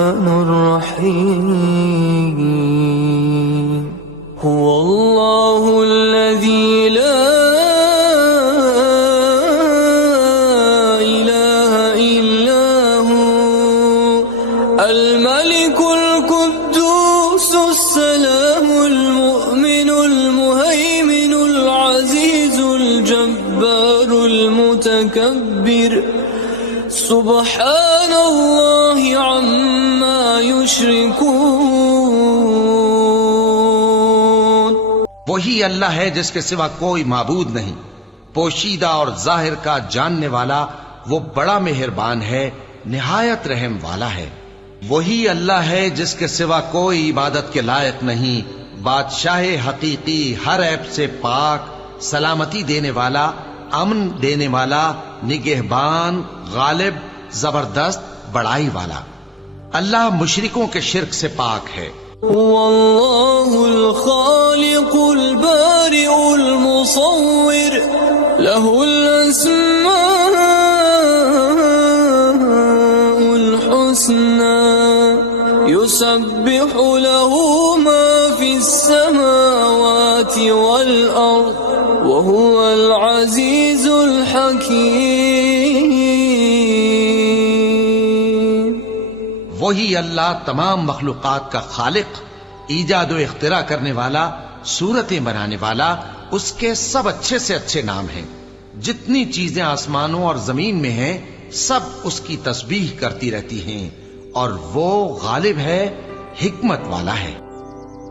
الرحمن الرحيم هو الله الذي لا إله إلا هو الملك القدوس السلام المؤمن المهيمن العزيز الجبار المتكبر سبحان اللہ عما یشرکون۔ وہی اللہ ہے جس کے سوا کوئی معبود نہیں، پوشیدہ اور ظاہر کا جاننے والا، وہ بڑا مہربان ہے، نہایت رحم والا ہے۔ وہی اللہ ہے جس کے سوا کوئی عبادت کے لائق نہیں، بادشاہ حقیقی، ہر عیب سے پاک، سلامتی دینے والا، امن دینے والا، نگہبان، غالب، زبردست، بڑائی والا۔ اللہ مشرکوں کے شرک سے پاک ہے۔ واللہ الخالق البارئ المصور له الاسماء الحسنى يسبح له ما في السماوات والأرض وهو العزيز الحكيم۔ وہی اللہ تمام مخلوقات کا خالق، ایجاد و اختراع کرنے والا، صورتیں بنانے والا، اس کے سب اچھے سے اچھے نام ہیں۔ جتنی چیزیں آسمانوں اور زمین میں ہیں سب اس کی تسبیح کرتی رہتی ہیں، اور وہ غالب ہے، حکمت والا ہے۔